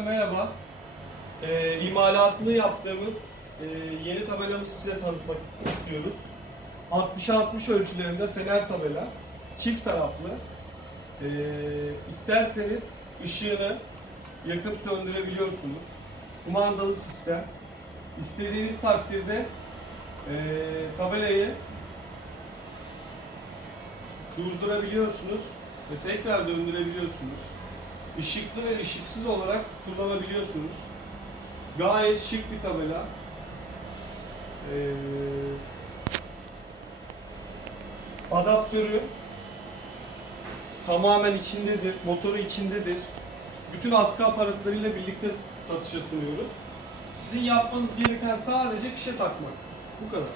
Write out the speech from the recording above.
Merhaba. Ee, imalatını yaptığımız e, yeni tabelamızı size tanıtmak istiyoruz. 60'a 60 ölçülerinde fener tabela. Çift taraflı. Ee, isterseniz ışığını yakıp söndürebiliyorsunuz. Kumandalı sistem. İstediğiniz takdirde e, tabelayı durdurabiliyorsunuz ve tekrar döndürebiliyorsunuz. Işıklı ve ışıksız olarak kullanabiliyorsunuz. Gayet şık bir tabela. Ee, adaptörü tamamen içindedir, motoru içindedir. Bütün askı aparatlarıyla birlikte satışa sunuyoruz. Sizin yapmanız gereken sadece fişe takmak. Bu kadar.